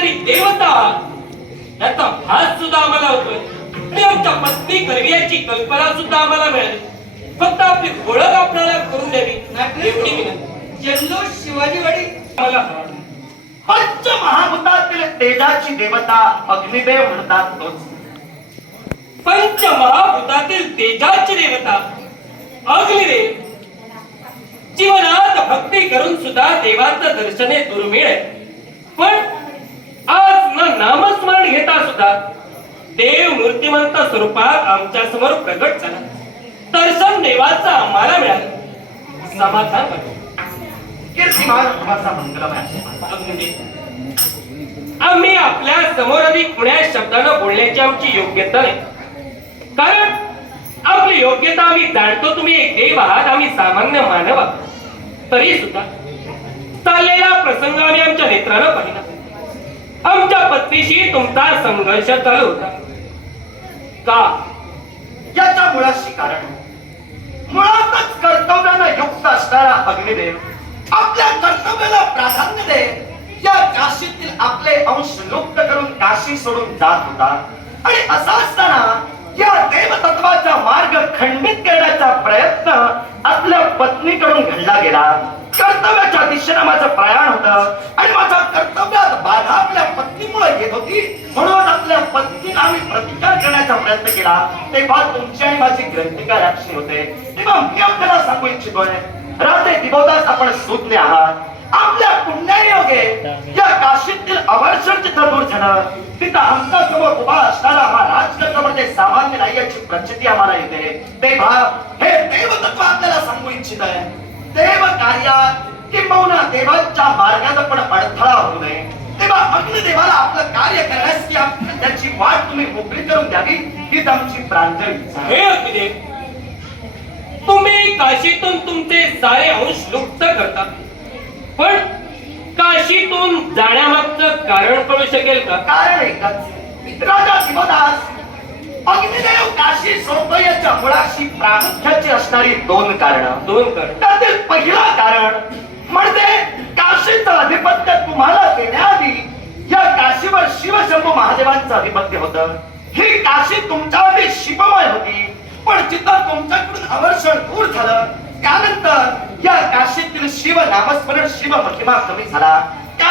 तरी देवता. याचा भास सुद्धा आम्हाला होतोय आणि आमच्या पत्नी करवियाची कल्पना सुद्धा आम्हाला मिळाली. फक्त आपली ओळख आपल्याला करून द्यावी. एवढी विनंती. जल्लोष शिवाजीवाडी आम्हाला पंचमहाभूतातील तेजाची देवता अग्निदेव म्हणतात तोच. पंचमहाभूतातील तेजाची देवता अग्निदेव. जीवनात भक्ती करून सुद्धा देवाचं दर्शने दुर्मिळ आहे पण आज न नामस्मरण घेता सुद्धा देव मूर्तिमंत स्वरूपात आमच्यासमोर प्रगट झाला. दर्शन देवाचं आम्हाला मिळालं. समाधान कीर्तिमान. अग्निदेव आम्ही आपल्यासमोर अधिक पुण्या शब्दानं बोलण्याची आमची योग्यता नाही. कारण आपली योग्यता आम्ही जाणतो तुम्ही एक देव आहात आम्ही सामान्य मानव आहात. तरी सुद्धा चाललेला प्रसंग आम्ही आमच्या नेत्रानं पाहिला. आमच्या पत्नीशी तुमचा संघर्ष चालू होता का? याच्या मुळाशी कारण. मुळातच कर्तव्याला युक्त असणारा अग्निदेव आपल्या कर्तव्याला प्राधान्य दे या काशीतील आपले अंश लुप्त करून काशी सोडून जात होता. आणि असा असताना या देवतत्वाचा मार्ग खंडित करण्याचा प्रयत्न आपल्या पत्नीकडून घडला गेला. कर्तव्याच्या दिशेनं माझं प्रयाण होतं. आणि माझ्या कर्तव्यात बाधा आपल्या पत्नीमुळे येत होती. म्हणून आपल्या पत्नीला आम्ही प्रतिकार करण्याचा प्रयत्न केला. तेव्हा तुमची आणि माझी ग्रंथिका राक्षी होते. तेव्हा मी आपल्याला सांगू इच्छितोय राजे दिबोदास आपण सुज्ञ आहात. आपल्या पुण्यायोगे या काशीतील अवर्षण जिथं दूर झालं. तिथं आमच्यासमोर उभा असणारा हा राजकर्ता म्हणजे सामान्य नाही याची प्रचिती आम्हाला येते. तेव्हा हे देवतत्व आपल्याला सांगू इच्छित आहे कार्यात. किंबहुना देवाच्या मार्गात आपण अडथळा होऊ नये. तेव्हा अग्निदेवाला आपलं कार्य करण्यास की त्याची वाट तुम्ही मोकळी करून द्यावी हीच आमची प्रांजळ. हे अग्निदेव तुम्ही काशीतून तुमचे सारे अंश लुप्त करता. पण काशीतून जाण्यामागचं कारण कळू शकेल का? कारण एकच राजा शिवदास अग्निदेव काशी सोडतो याच्या मुळाशी प्रामुख्याची असणारी दोन कारण. दोन कारण. त्यातील पहिला कारण म्हणजे काशीचं अधिपत्य तुम्हाला देण्याआधी या काशीवर शिवशंभू महादेवांचं अधिपत्य होतं. ही काशी तुमच्या आधी शिवमय होती पण जिथं तुमच्याकडून अवर्षण दूर झालं. त्यानंतर या काशीतील शिव नामस्मरण शिव महिमा कमी झाला.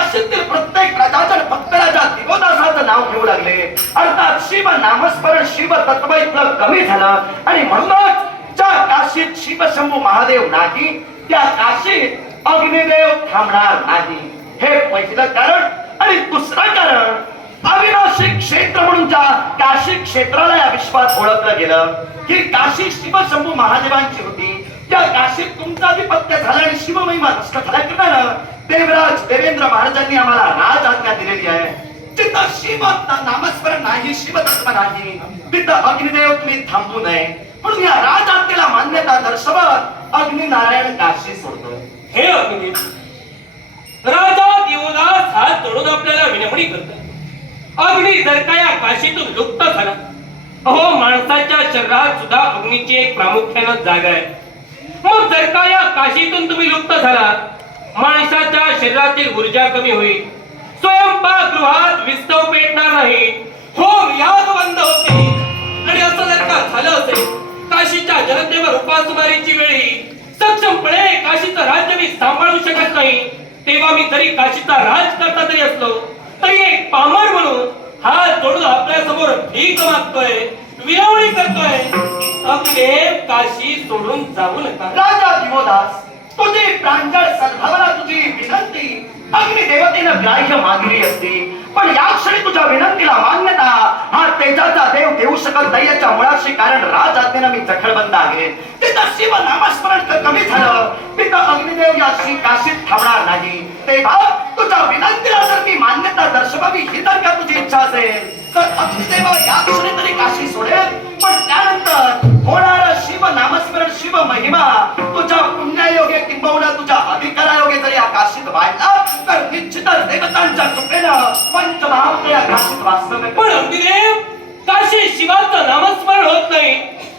काशीतील प्रत्येक प्रजाजन फक्त राजा दिवोदासाचं नाव घेऊ लागले अर्थात शिव नामस्मरण शिव तत्व इथलं कमी झालं आणि म्हणूनच ज्या काशीत शिवशंभू महादेव नाही त्या काशीत अग्निदेव थांबणार नाही हे पहिलं कारण आणि दुसरं कारण अविनाशी क्षेत्र म्हणून ज्या काशी क्षेत्राला या विश्वात ओळखलं गेलं की काशी शिवशंभू महादेवांची होती त्या काशीत तुमचं आधिपत्य झालं आणि शिवमहिमा नष्ट झाला की नाही देवेंद्र महाराजांनी आम्हाला राज आज्ञा दिलेली आहे जिथं शिव नामस्मरण नाही शिवतत्व नाही तिथं अग्निदेव तुम्ही थांबू नये म्हणून या राज मान्यता दर्शवत अग्निनारायण काशी सोडतो हे अग्नि राजा दिवदास हात जोडून आपल्याला विनवणी करतो अग्नी जर का या काशीतून लुप्त झाला अहो माणसाच्या शरीरात सुद्धा अग्नीची एक प्रामुख्यानं जागा आहे मग जर का या काशीतून तुम्ही लुप्त झाला माणसाच्या शरीरातील ऊर्जा कमी होईल स्वयंपाकगृहात विस्तव पेटणार नाही होम याच बंद होते. आणि असं जर का झालं असेल काशीच्या जनतेवर उपासमारीची वेळी सक्षमपणे काशीचं राज्य मी सांभाळू शकत नाही. तेव्हा मी जरी काशीचा राज करता तरी असलो तरी एक पामर म्हणून हात जोडून आपल्यासमोर भीक मागतोय विनवणी करतोय. अग्नेव काशी सोडून जाऊ नका. राजा दिवोदास तुझी प्रांजळ सद्भावना तुझी विनंती. अग्निदेवतेनं ग्राह्य मागली असती. पण या क्षणी तुझ्या विनंतीला मान्यता हा तेजाचा देव देऊ शकत नाही. याच्या मुळाशी कारण राज आज्ञेनं मी जखडबंद आहे. तिथं शिव नामस्मरण कमी झालं. तिथं अग्निदेव या काशीत थांबणार नाही. तेव्हा तुझ्या कृपेनं या काशीत वास्तव्य पण अग्निदेव काशी शिवाचं नामस्मरण होत नाही.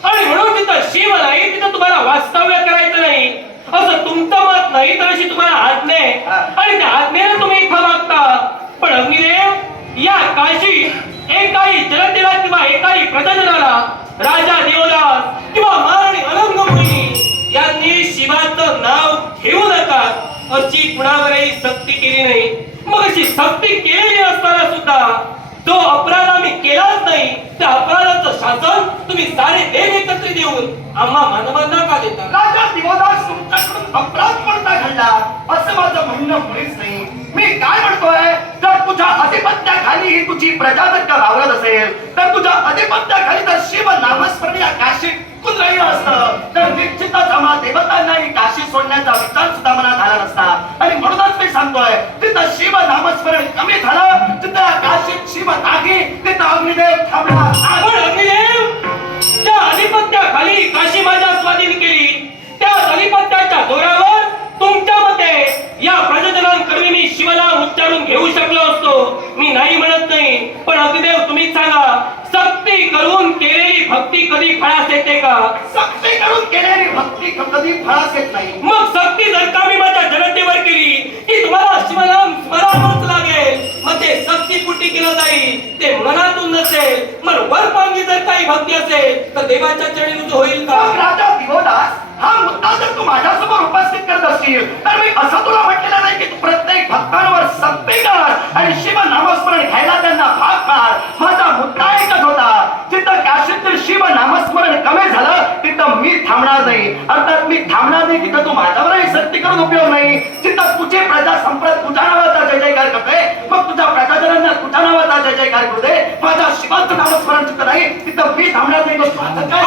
आणि म्हणून तिथं शिव नाही तिथं तुम्हाला वास्तव्य करायचं नाही. असं तुमचं मत नाही तर अशी तुम्हाला आज्ञा आहे. आणि त्या आज्ञेने तुम्ही इथं मागता. पण अग्निदेव एकाही जनतेला किंवा एकाही प्रजाजनाला राजा देवदास किंवा महाराणी अनंगमुनी यांनी शिवाचं नाव घेऊ नका. अशी कुणावरही सक्ती केली नाही. मग सक्ती केलेली असताना सुद्धा जो अपराध आम्ही केलाच नाही. त्या अपराधाचं शासन तुम्ही सारे देव एकत्रित येऊन आम्हा मानवांना का देता? राजा दिवदास तुमच्याकडून अपराध कोणता घडला. असं माझं म्हणणं मुळीच नाही. मी काय म्हणतोय? जर तुझ्या अधिपत्याखाली ही तुझी प्रजा जर का वावरत असेल तर तुझ्या अधिपत्याखाली जर शिव नामस्मरण या कुत्रही असतं तर निश्चितच आम्हा देवतांनाही काशी सोडण्याचा विचार सुद्धा मनात आला नसता. आणि म्हणूनच मी सांगतोय तिथं शिव नामस्मरण कमी झालं. तिथं काशीत शिव नाही. तिथं अग्निदेव थांबला. अग्निदेव? ज्या अधिपत्याखाली काशी माझ्या स्वाधीन केली. त्या अधिपत्याच्या दोरावर तुमच्या मते या प्रजजनांकडे मी शिवला उच्चारून घेऊ शकलो असतो मी नाही म्हणत नाही पण अग्निदेव तुम्हीच सांगा सक्ती करून केलेली भक्ती कधी फळास येते का? सक्ती करून केलेली भक्ती कधी फळास येत नाही. मग सक्ती जर का मी माझ्या जनतेवर केली की तुम्हाला शिवनाम स्मरावंच लागेल. मग ते सक्तीपुटी केलं जाईल ते मनातून नसेल. मग वरपांगी जर काही भक्ती असेल तर देवाच्या चरणी रुजू होईल का? राजा दिवोदास हा मुद्दा जर तू माझ्यासमोर उपस्थित करत असतील तर मी असं तुला म्हटलेलं नाही की तू प्रत्येक भक्तांवर सक्ती कर आणि शिव नामस्मरण घ्यायला त्यांना भाग पाड. माझा मुद्दा एकच होता जिथं काशीतील शिव नामस्मरण कमी झालं तिथं मी थांबणार नाही. अर्थात मी थांबणार नाही तिथं तू माझ्यावरही सक्ती करून उपयोग नाही. तिथं तुझे प्रजा संप्रत तुझ्या नावाचा जय जयकार करते मग तुझ्या प्रजाजनांना तुझ्या नावाचा जय जयकार करू दे. माझ्या शिवाचं नामस्मरण चुकत नाही तिथं मी थांबणार नाही. तो माझं काय?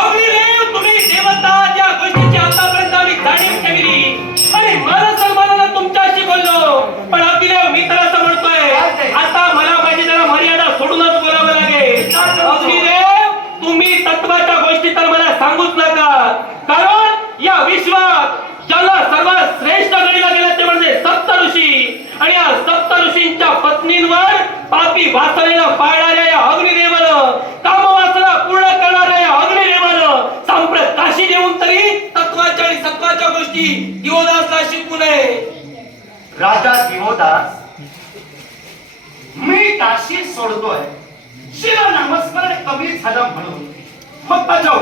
तुम्ही देवता ज्या गोष्टीची आतापर्यंत आम्ही जाणीव ठेवली अरे मला सन्मानाला तुमच्याशी बोललो. पण आपल्या मित्र तर असं म्हणतोय आता मला माझी जरा मर्यादा सोडूनच बोलावं लागेल अग्निदेव तुम्ही तत्वाच्या गोष्टी तर मला सांगूच नका कारण या विश्वात ज्याला सर्वात श्रेष्ठ गणिला गेला ते म्हणजे सप्त ऋषी आणि या सप्त ऋषींच्या पत्नींवर पापी वासनेनं पाळणाऱ्या या अग्निदेवानं कामवासना पूर्ण करणाऱ्या या अग्निदेवानं सांप्रत काशी देऊन तरी तत्वाच्या आणि सत्वाच्या गोष्टी दिवदासला शिकू नये. राजा दिवोदास मी काशी सोडतोय. शिव नामस्मरण कमी झालं म्हणून.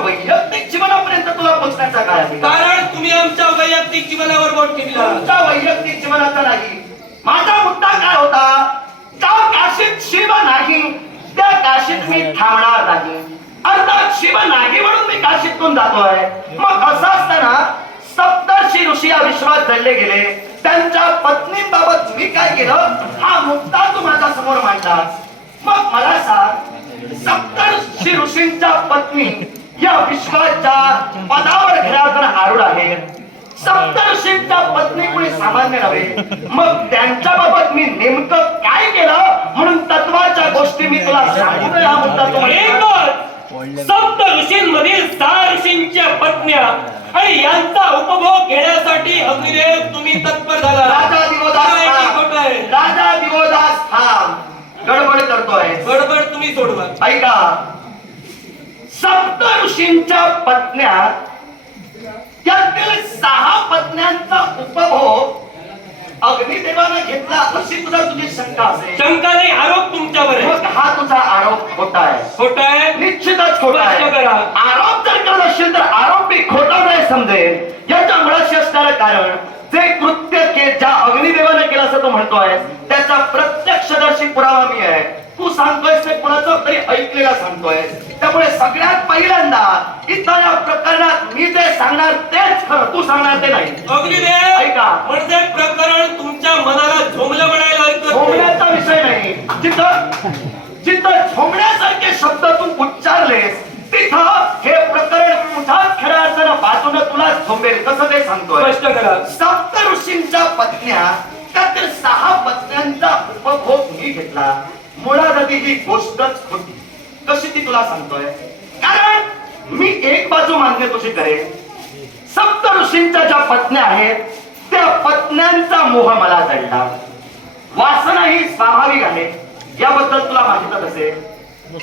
वैयक्तिक जीवनापर्यंत तुला पोचण्याचा? कारण तुम्ही आमच्या वैयक्तिक जीवनावर बोट तुमच्या वैयक्तिक जीवनाचा नाही. माझा मुद्दा काय होता? त्या काशीत शिव नाही त्या काशीत मी थांबणार नाही. अर्थात शिव नाही म्हणून मी काशीतून जातोय. मग असं असताना सप्तर्षी ऋषी या विश्वास धरले गेले. त्यांच्या पत्नीबाबत मी काय केलं? हा मुद्दा तू माझ्यासमोर मांडलास मग मला सांग सप्तर्षी ऋषींच्या पत्नी या विश्वाच्या पदावर घरातून आरूढ आहेत. सप्तर्षींच्या पत्नी कोणी सामान्य नव्हे. मग त्यांच्या बाबत मी नेमकं काय केलं? म्हणून तत्वाच्या गोष्टी मी तुला हा मुद्दा म्हणतो. एकच सप्त ऋषींमधील सहा ऋषींच्या पत्न्या आणि यांचा उपभोग घेण्यासाठी अग्निदेव तुम्ही तत्पर झाला. राजा दिवोदास. राजा दिवोदास थांब गडबड करतोय. गडबड तुम्ही सोडवा. ऐका. सप्त ऋषींच्या पत्न्या त्यातील सहा पत्न्यांचा उपभोग अग्निदेवानं घेतला. अशी तुला तुझी शंका असेल. शंका नाही आरोप तुमच्यावर आहे. मग हा तुझा आरोप खोटा आहे. खोटा आहे? निश्चितच खोटा आहे. स्पष्ट करा. आरोप जर करत असेल तर आरोपी खोटा नाही समजेल याच्या मुळाशी असणारं कारण जे कृत्य के ज्या अग्निदेवाने केलं असं तू म्हणतोय त्याचा प्रत्यक्षदर्शी पुरावा मी आहे तू सांगतोय ते कुणाचं तरी ऐकलेला सांगतोय. त्यामुळे सगळ्यात पहिल्यांदा इथं या प्रकरणात मी जे सांगणार तेच खरं. तू सांगणार ते नाही. ऐका. म्हणजे प्रकरण तुमच्या मनाला झोमलं म्हणायला. झोमण्याचा विषय नाही. जिथं जिथं झोमण्यासारखे शब्द तू उच्चारलेस तिथं हे प्रकरण तुझ्याच खऱ्या अर्थानं बाजूनं तुला झोंबेल. कसं ते सांगतोय. स्पष्ट करा. सप्त ऋषींच्या पत्न्या त्यातील सहा पत्न्यांचा उपभोग मी घेतला. मुळात आधी ही गोष्टच होती. कशी ती तुला सांगतोय. कारण मी एक बाजू मान्य तुझी करेन सप्त ऋषींच्या ज्या पत्न्या आहेत त्या पत्न्यांचा मोह मला जडला. वासना ही स्वाभाविक आहे. याबद्दल तुला माहितच असेल.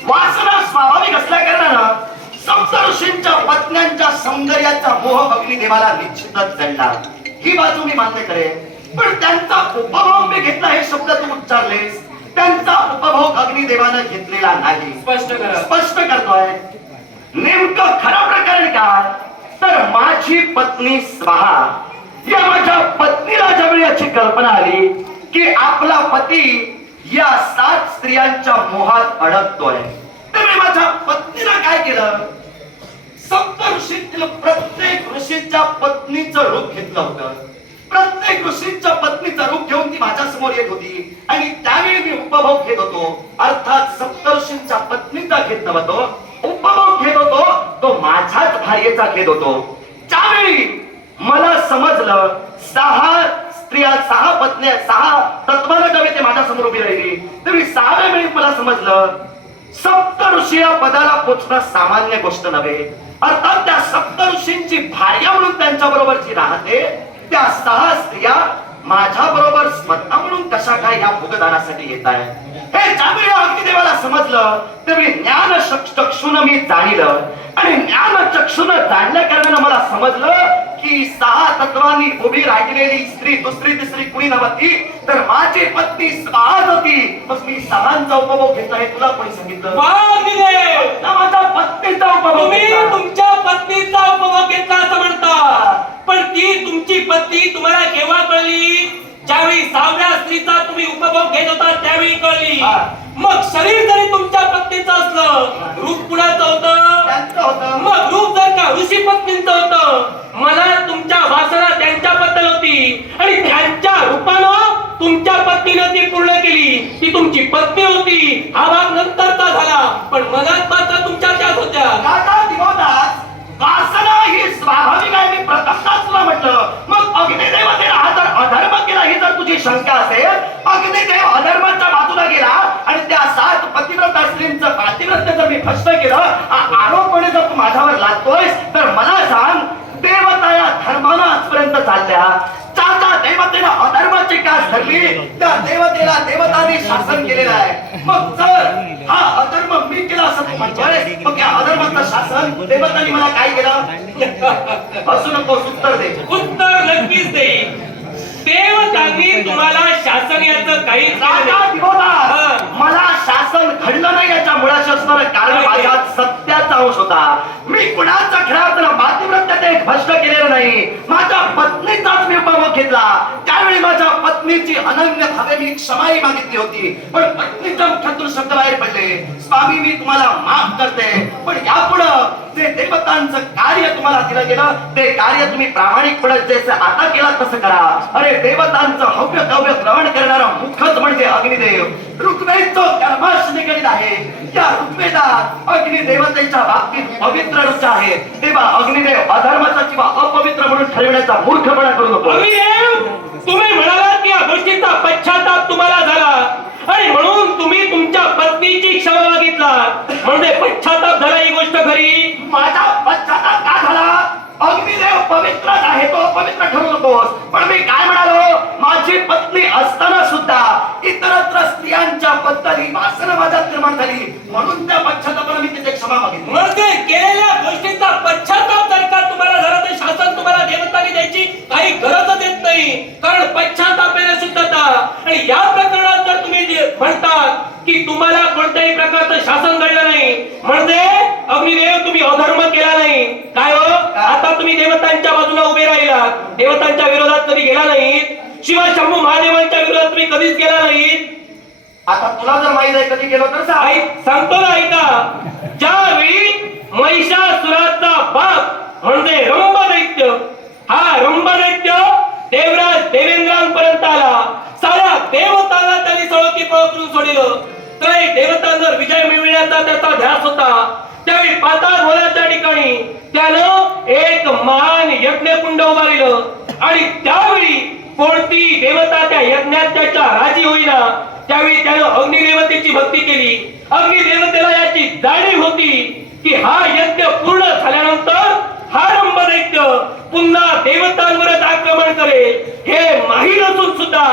वासना स्वाभाविक असल्या कारणानं सप्त ऋषींच्या पत्न्यांच्या सौंदर्याचा मोह अग्निदेवाला निश्चितच जडला. ही बाजू मी मान्य करेन पण त्यांचा उपभोग मी घेतला हे शब्द तू उच्चारलेस. त्यांचा उपभोग अग्नि अग्निदेवानं घेतलेला नाही. स्पष्ट करा. स्पष्ट करतोय. नेमकं खरं प्रकरण काय? तर माझी पत्नी स्वाहा या माझ्या पत्नीला ज्यावेळी याची कल्पना आली की आपला पती या सात स्त्रियांच्या मोहात अडकतोय. त्यावेळी माझ्या पत्नीला काय केलं? सप्त ऋषीतील प्रत्येक ऋषीच्या पत्नीचं रूप घेतलं होतं. प्रत्येक ऋषींच्या पत्नीचं रूप घेऊन ती माझ्यासमोर येत होती. आणि त्यावेळी मी उपभोग घेत होतो. अर्थात सप्तऋषींच्या पत्नीचा घेत नव्हतो उपभोग घेत होतो. तो माझ्याच भार्येचा घेत होतो. त्यावेळी मला समजलं सहा स्त्रिया सहा पत्न्या सहा तत्वाला कवी ते माझ्यासमोर उभी राहिली. तरी सहाव्या वेळी मला समजलं सप्त ऋषी या पदाला पोचणं सामान्य गोष्ट नव्हे. अर्थात त्या सप्त ऋषींची भार्या म्हणून त्यांच्या बरोबर जी राहते. त्या सहा स्त्रिया माझ्या बरोबर स्वतः म्हणून कशा काय या भोगदानासाठी येत आहेत हे ज्यावेळी अग्निदेवाला समजलं त्यावेळी ज्ञान चक्षुन मी जाणलं. आणि ज्ञान चक्षुन जाणल्या कारणानं मला समजलं की सहा तत्वांनी उभी राहिलेली स्त्री दुसरी तिसरी कुणी नव्हती? तर माझी पत्नी स्वाहाच होती. मग मी सहांचा उपभोग घेत आहे तुला कोणी सांगितलं? माझ्या पत्नीचा उपभोग घेतला. तुमच्या पत्नीचा उपभोग घेतला असं म्हणता. पण ती तुमची पत्नी तुम्हाला केव्हा कळली? ज्यावेळी सहाव्या स्त्रीचा तुम्ही उपभोग घेत होता त्यावेळी कळली. मग शरीर जरी तुमच्या पत्नीचं असलं रूप कुणाचं होतं? होतं. मग रूप जर का ऋषी पत्नींचं होतं मला तुमच्या वासना त्यांच्याबद्दल होती. आणि त्यांच्या रूपानं तुमच्या पत्नीनं ती पूर्ण केली. ती तुमची पत्नी होती. हा भाग नंतरचा झाला. पण मनात मात्र तुमच्या त्याच होत्या. दिवोदास वासना ही स्वाभाविक आहे. मी प्रथमताच तुला म्हटलं मग अग्निदेवतेला हा जर अधर्म केला ही जर तुझी शंका असेल अग्निदेव अधर्माच्या बाजूला गेला आणि त्या सात पतिव्रता स्त्रींचं पातिव्रत्य मी भ्रष्ट केलं. हा आरोपपणे जर तू माझ्यावर लागतोय तर मला सांग देवता या धर्मानं आजपर्यंत चालल्या. चालता देवतेनं अधर्माची कास धरली. त्या देवतेला देवतांनी शासन केलेलं आहे. मग जर हा अधर्म मी केला असं तू म्हणतोय मग या अधर्माचं शासन देवतांनी मला काय केलं? असू नको उत्तर दे. उत्तर नक्कीच देईल देवतांनी तुम्हाला शासन याचं काहीच केलं राजा नाही. दिवोदास, हा. मला शासन घडलं नाही याच्या मुळाशी असणारं कारण? माझ्यात सत्याचा अंश होता मी कुणाचा खऱ्या अर्थानं मातिव्रत्यात एक भ्रष्ट केलेलं नाही माझ्या पत्नीचाच मी उपभोग घेतला त्यावेळी माझ्या पत्नीची अनन्य भावे मी क्षमाही मागितली होती पण पत्नीच्या मुखातून शब्द बाहेर पडले स्वामी मी तुम्हाला माफ करते पण यापुढं जे देवतांचं कार्य तुम्हाला दिलं गेलं. ते कार्य तुम्ही प्रामाणिकपणे जसं आता केला तसं करा. अरे देवतांचं हव्य कव्य ग्रहण करणारा मुखच म्हणजे अग्निदेव. ऋग्वेदचा कर्माश निगडित आहे. या ऋग्वेदात अग्निदेवतेच्या बाबतीत पवित्र ऋचा आहे. तेव्हा अग्निदेव अधर्माचा किंवा अपवित्र म्हणून ठरविण्याचा मूर्खपणा करू नको. तुम्ही म्हणालात की या गोष्टीचा पश्चाताप तुम्हाला झाला. आणि म्हणून तुम्ही तुमच्या पत्नीची क्षमा मागितला म्हणजे पश्चाताप झाला ही गोष्ट खरी. माझा पश्चाताप का झाला? अग्निदेव पवित्रच आहे तो पवित्र ठरू नकोस. पण मी काय म्हणतो माझी पत्नी असताना सुद्धा इतरत्र स्त्रियांच्या बद्दल वासना माझ्यात निर्माण झाली म्हणून त्या पश्चातापाला मी तिथे क्षमा मागितली म्हणजे केलेल्या गोष्टीचा पश्चाताप जर का तुम्हाला झाला तर शासन तुम्हाला देवतांनी द्यायची काही गरजच येत नाही कारण पश्चातापाने शुद्धता आणि या प्रकरणात जर तुम्ही जे म्हणतात की तुम्हाला कोणत्याही प्रकारचं शासन घडलं नाही म्हणजे अग्निदेव तुम्ही अधर्म केला नाही काय हो आता तुम्ही देवतांच्या बाजूला उभे राहिला देवतांच्या विरोधात कधी गेला नाही शिवाय शंभू महादेवांच्या विरोधात तुम्ही कधीच गेला नाही आता तुला जर माहीत आहे कधी गेलो तर सांग आई सांगतो ना ऐका ज्यावेळी महिषासुराचा बाप म्हणजे रंभ दैत्य. हा रंभ दैत्य देवराज देवेंद्रांपर्यंत आला. साऱ्या देवतांना त्यांनी सळकी पळकून सोडिलं. तर देवतांवर विजय मिळवण्याचा त्याचा ध्यास होता. त्यावेळी पाताळ होण्याच्या ठिकाणी त्यानं एक महान यज्ञकुंड उभारलं. आणि त्यावेळी कोणती देवता त्या यज्ञात त्याच्या राजी होईना त्यावेळी त्यानं अग्निदेवतेची भक्ती केली. अग्निदेवतेला याची जाणीव होती की हा यज्ञ पूर्ण झाल्यानंतर हा रंभ दैत्य पुन्हा देवतांवरच आक्रमण करेल. हे माहीत असून सुद्धा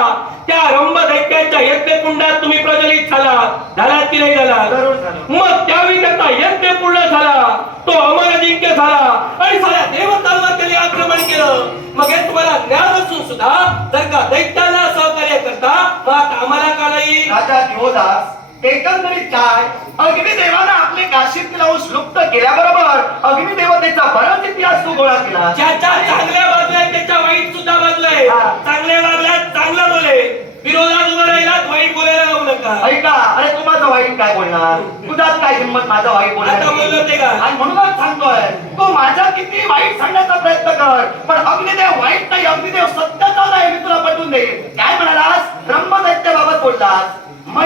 त्या रंभ दैत्याच्या यज्ञकुंडात तुम्ही प्रज्वलित झाला. झालात की नाही झाला? झालं. मग त्यावेळी त्याचा यज्ञ पूर्ण झाला. तो अमरजिंक्य झाला. आणि साऱ्या देवतांवर त्याने आक्रमण केलं. मग हे तुम्हाला ज्ञान असून सुद्धा जर का दैत्याला सहकार्य करता मग आम्हाला का नाही? राजा दिवोदास एकंदरीत काय अग्निदेवानं आपले काशीतील अंश लुप्त केल्याबरोबर अग्निदेवतेचा बराच इतिहास तो गोळा केला. ज्याच्या चांगल्या बाजू आहेत त्याच्या वाईट सुद्धा बाजू आहे. हा. चांगल्या वागल्यात चांगलं बोले. विरोधात उभं राहिलात वाईट बोलायला लावू नका. ऐका अरे तू माझं वाईट काय बोलणार? तुझ्यात काय हिंमत माझं वाईट आता बोललो ते का? बोलणार आणि म्हणूनच सांगतोय तू माझ्या किती वाईट सांगण्याचा प्रयत्न कर पण अग्निदेव वाईट नाही अग्निदेव सत्याचा नाही मी तुला पटवून देईन काय म्हणालास ब्रह्मदैत्याबाबत बोललास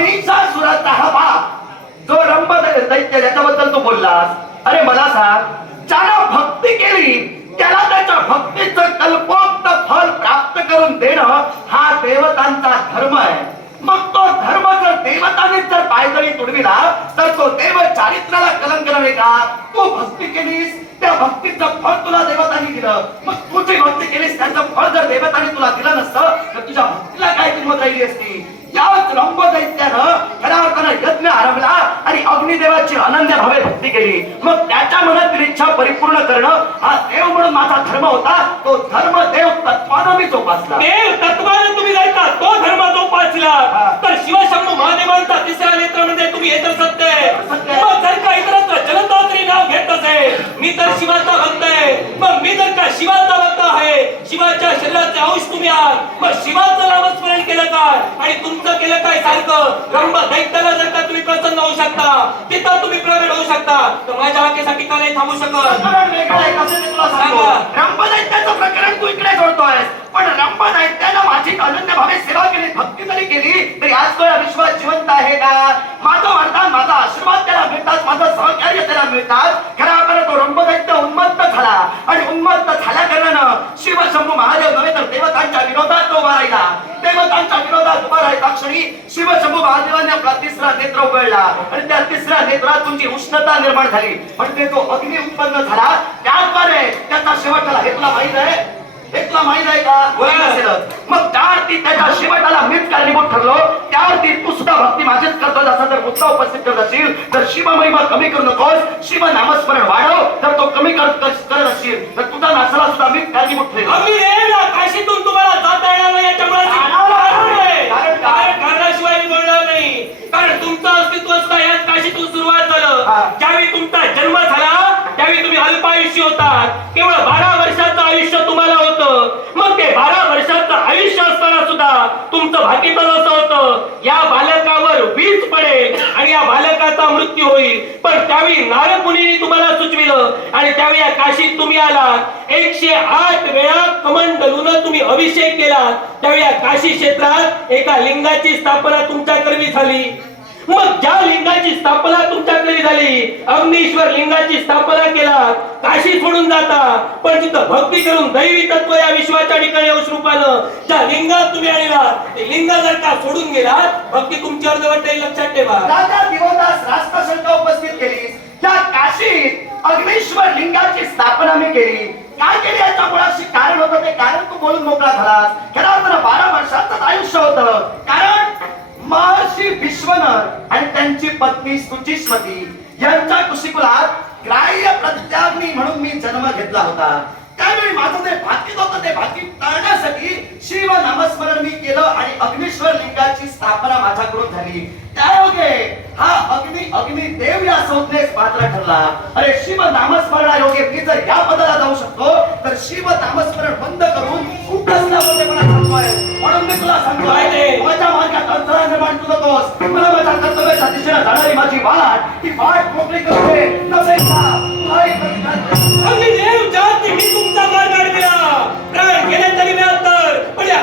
महिषासुराचा हा भाग जो रंभ दैत्य त्याच्याबद्दल तू बोललास. अरे मला सांग ज्याला भक्ती केली त्याला त्याच्या भक्तीचं कल्पोक्त फल प्राप्त करून देणं हा देवतांचा धर्म आहे. मग तो धर्म जर देवताने जर पायदळी तुडविला तर तो देव चारित्र्याला कलंक नव्हे का? तू भक्ती केलीस? त्या भक्तीचं फळ तुला देवतांनी दिलं. मग तू जी भक्ती केलीस त्याचं फळ जर देवतांनी तुला दिलं नसतं तर तुझ्या भक्तीला काय किंमत राहिली असती? याच रंभ दैत्यानं खऱ्या अर्थानं यज्ञ आरंभला आणि अग्निदेवाची अनन्य भावे भक्ती केली. मग त्याच्या मनातील इच्छा परिपूर्ण करणं हा देव म्हणून माझा धर्म होता. तो धर्म देव तत्वानं मी जोपासला. देव तत्वानं तुम्ही जायचा तो धर्म हा. तर शिवशंभू महादेवांचा तिसरा नेत्र म्हणजे तुम्ही हे तर सत्य आहे. मग जर का इतरत्र जलदात्री नाव घेत असेल मी तर शिवाचा भक्त आहे मग मी जर का शिवाचा भक्त आहे शिवाच्या शरीराचे अंश तुम्ही आहात मग शिवाचं नामस्मरण केलं काय आणि तुमचं केलं काय सारखं रंभ दैत्याला जर का तुम्ही प्रसन्न होऊ शकता तिथं तुम्ही प्रगट होऊ शकता तर माझ्या हाकेसाठी का नाही थांबू शकत सांगा. रंभदैत्याचं प्रकरण तू इकडे जोडतोय पण रंभदैत्यानं माझी अनन्य भावे सेवा केली भक्ती जरी केली तरी आज वेळा विश्वास जिवंत आहे का माझं वरदान माझा आशीर्वाद त्याला मिळतात माझं सहकार्य त्याला मिळतात. खरा अर्थानं तो रंभदैत्य उन्मत्त झाला. आणि उन्मत्त झाल्या कारणानं शिवशंभू महादेव नव्हे तर देवतांच्या विरोधात तो उभा राहिला. देवतांच्या विरोधात उभा राहिला क्षणी शिव शंभू महादेवाने आपला तिसरा नेत्र उघडला. आणि त्या तिसऱ्या नेत्रात तुमची उष्णता निर्माण झाली म्हणजे तो अग्नी उत्पन्न झाला. त्याद्वारे त्याचा शेवटाला हे तुला माहीत आहे हे तुला माहीत आहे का. मग त्यावरती त्याच्या शेवटाला मीच कारणीभूत ठरलो? त्यावरती तू सुद्धा भक्ती माझीच करतो असा जर मुद्दा उपस्थित करत असेल तर शिव महिमा कमी करू नकोस. शिव नामस्मरण वाढव तर तो कमी करत असशील. तर तुझा नासाला सुद्धा मीच कारणीभूत ठरेल? काशीतून तुम्हाला जाता येणार नाही कारणाशिवाय मी बोलणार नाही. कारण तुमचं अस्तित्व सुद्धा याच काशीतून सुरुवात. झालं. ज्यावेळी तुमचा जन्म झाला त्यावेळी तुम्ही अल्पायुष्य होतात. केवळ बारा वर्षाचं आयुष्य तुम्हाला होतं मग ते बारा वर्षाचं आयुष्य असताना सुद्धा तुमचं भाकीतच असं होतं. या बालकावर वीज पडेल आणि या बालकाचा मृत्यू होईल. पण त्यावेळी नारद मुनी तुम्हाला सुचविलं आणि त्यावेळी या काशीत तुम्ही आलात. एकशे आठ वेळा कमंडलून तुम्ही अभिषेक केला त्यावेळी या काशी क्षेत्रात एका लिंगाची स्थापना तुमच्याकरवी झाली. मग ज्या लिंगाची स्थापना तुमच्याकडे झाली अग्निश्वर लिंगाची स्थापना केला काशी सोडून जाता पण तिथं भक्ती करून दैवी तत्व या विश्वाच्या ठिकाणी अंश रूपानं ज्या लिंगात तुम्ही आलेला ते लिंग जर का सोडून गेलात भक्ती तुमच्यावर जवळ ते लक्षात ठेवा. राजा दिवोदास राष्ट्रसंघ उपस्थित केली. त्या काशीत अग्निश्वर लिंगाची स्थापना मी केली. काय केली याच्या मुळाशी कारण होतं ते कारण तू बोलून मोकळा झालास. खरं अर्थानं बारा वर्षाचं आयुष्य होतं. कारण महर्षी विश्वनर आणि त्यांची पत्नी सुचिस्मती यांच्या कुशिकुलात ग्राह्य प्रत्याग्नी म्हणून मी जन्म घेतला होता. त्यावेळी माझं ते भाकीत होतं ते भाकीत टाळण्यासाठी शिव नामस्मरण मी केलं आणि अग्निश्वर लिंगाची स्थापना माझ्याकडून झाली. त्यायोगे हा अग्नि अग्नि देव या संज्ञेस पात्र ठरला. अरे शिव नामस्मरणायोगे मी जर या पदाला जाऊ शकतो तर शिव नामस्मरण बंद करून उठसल्यामुळे मला म्हणून मी तुला सांगतो काय? माझ्या मार्गात अडथळा निर्माण करू नकोस मला माझ्या कर्तव्याच्या दिशेला जाणारी माझी वाट ती वाट मोकळी करते नव्हे का? काय देव जात मी तुमचा मार्ग अडविला प्राण गेले तरी मी अंतर पण या